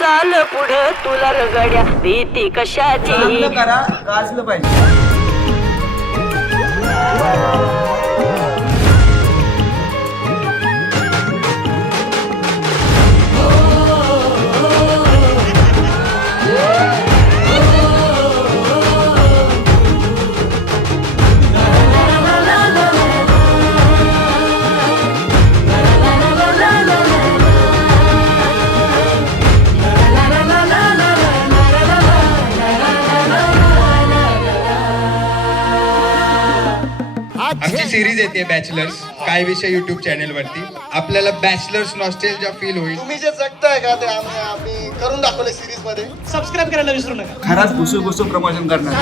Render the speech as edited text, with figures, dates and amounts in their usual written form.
चाल पुढं तुला रगड्या भीती कशाची. चांगलं करा, गाजलं पाहिजे. आमची सिरीज येते बॅचलर्स, काय विषय युट्यूब चॅनल वरती. आपल्याला बॅचलर्स नॉस्टेल्जिया फील होईल. तुम्ही जे जगताय का ते आम्ही करून दाखवलं सिरीज मध्ये. सबस्क्राईब करायला विसरू नका. खराच घुसू प्रमोशन करणार.